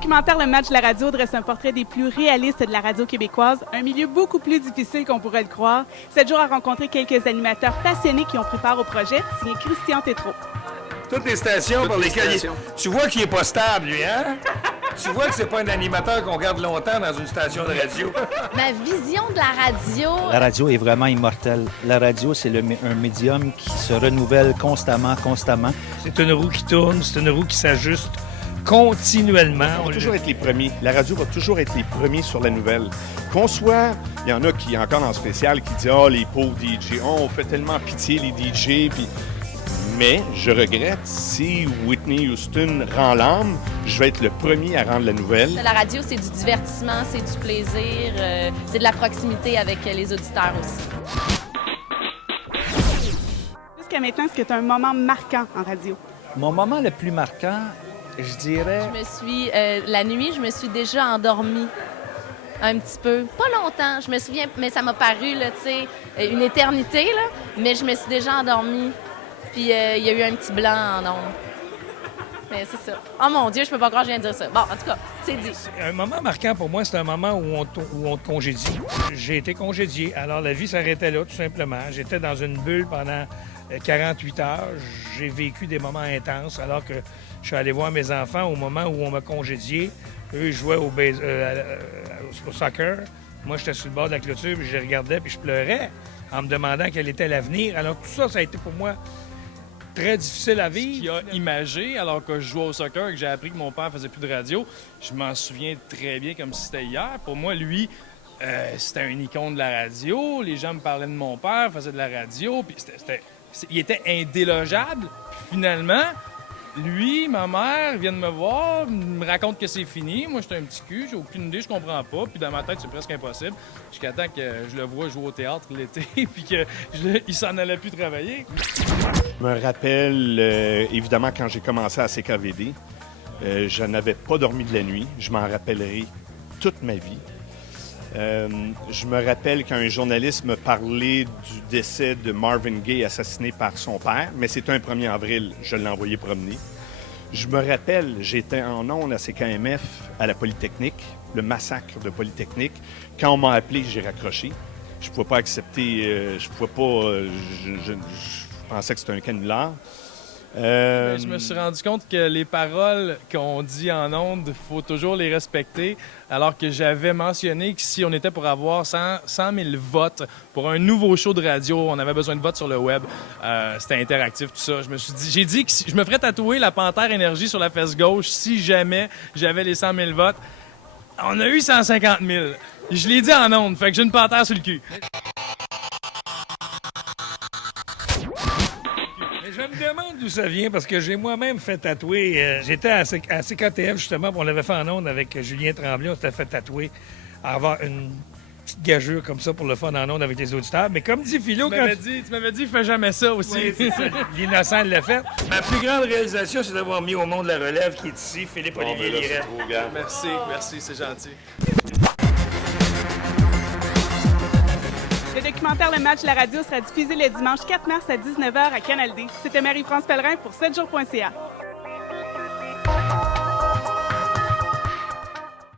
documentaire Le Match de la radio dresse un portrait des plus réalistes de la radio québécoise, un milieu beaucoup plus difficile qu'on pourrait le croire. 7 jours a rencontré quelques animateurs passionnés qui ont pris part au projet, signé Christian Tétrault. Toutes les stations pour lesquelles tu vois qu'il n'est pas stable, lui, hein? Tu vois que c'est pas un animateur qu'on garde longtemps dans une station de radio. Ma vision de la radio... La radio est vraiment immortelle. La radio, c'est un médium qui se renouvelle constamment. C'est une roue qui tourne, c'est une roue qui s'ajuste continuellement. On va toujours être les premiers. La radio va toujours être les premiers sur la nouvelle. Qu'on soit, il y en a qui, encore en spécial, qui disent « Ah, les pauvres DJ, on fait tellement pitié les DJ. » Puis... Mais je regrette, si Whitney Houston rend l'âme, je vais être le premier à rendre la nouvelle. La radio, c'est du divertissement, c'est du plaisir, c'est de la proximité avec les auditeurs aussi. Jusqu'à maintenant, est-ce que tu as un moment marquant en radio? Mon moment le plus marquant, je dirais... La nuit, je me suis déjà endormie. Un petit peu. Pas longtemps, je me souviens, mais ça m'a paru, là, tu sais, une éternité, là, mais je me suis déjà endormie. Puis il y a eu un petit blanc en ondes. Mais c'est ça. Oh mon Dieu, je peux pas croire que je viens de dire ça. Bon, en tout cas, c'est dit. Un moment marquant pour moi, c'est un moment où on te congédie. J'ai été congédié. Alors la vie s'arrêtait là, tout simplement. J'étais dans une bulle pendant 48 heures. J'ai vécu des moments intenses alors que je suis allé voir mes enfants au moment où on m'a congédié. Eux, ils jouaient au soccer. Moi, j'étais sur le bord de la clôture, puis je les regardais, puis je pleurais en me demandant quel était l'avenir. Alors tout ça, ça a été pour moi très difficile à vivre. Qui a imagé, alors que je jouais au soccer et que j'ai appris que mon père faisait plus de radio, je m'en souviens très bien comme si c'était hier. Pour moi, lui, c'était un icône de la radio. Les gens me parlaient de mon père, faisait de la radio, puis il était indélogeable. Puis finalement, lui, ma mère viennent me voir, me racontent que c'est fini. Moi, j'étais un petit cul, j'ai aucune idée, je comprends pas. Puis dans ma tête, c'est presque impossible. Jusqu'à temps que je le vois jouer au théâtre l'été, puis qu'il s'en allait plus travailler. Je me rappelle, évidemment, quand j'ai commencé à CKVD, je n'avais pas dormi de la nuit. Je m'en rappellerai toute ma vie. Je me rappelle qu'un journaliste me parlait du décès de Marvin Gaye assassiné par son père, mais c'était un 1er avril, je l'ai envoyé promener. Je me rappelle, j'étais en ondes à CKMF à la Polytechnique, le massacre de Polytechnique. Quand on m'a appelé, j'ai raccroché. Je ne pouvais pas accepter, je pensais que c'était un canular. Je me suis rendu compte que les paroles qu'on dit en ondes, il faut toujours les respecter, alors que j'avais mentionné que si on était pour avoir 100 000 votes pour un nouveau show de radio, on avait besoin de votes sur le web, c'était interactif, tout ça. J'ai dit que je me ferais tatouer la Panthère Énergie sur la fesse gauche si jamais j'avais les 100 000 votes. On a eu 150 000. Je l'ai dit en ondes, fait que j'ai une panthère sur le cul. Je me demande d'où ça vient, parce que j'ai moi-même fait tatouer. J'étais à CKTF, justement, puis on l'avait fait en ondes avec Julien Tremblay. On s'était fait tatouer, avoir une petite gageure comme ça pour le fun en ondes avec les auditeurs. Mais comme dit Philo... Tu m'avais dit, fais jamais ça aussi. Oui, c'est ça. L'innocent l'a fait. Ma plus grande réalisation, c'est d'avoir mis au monde la relève qui est ici, Philippe-Olivier Liret. Merci, c'est gentil. Le documentaire Le Match de la radio sera diffusé le dimanche 4 mars à 19h à Canal D. C'était Marie-France Pellerin pour 7jours.ca.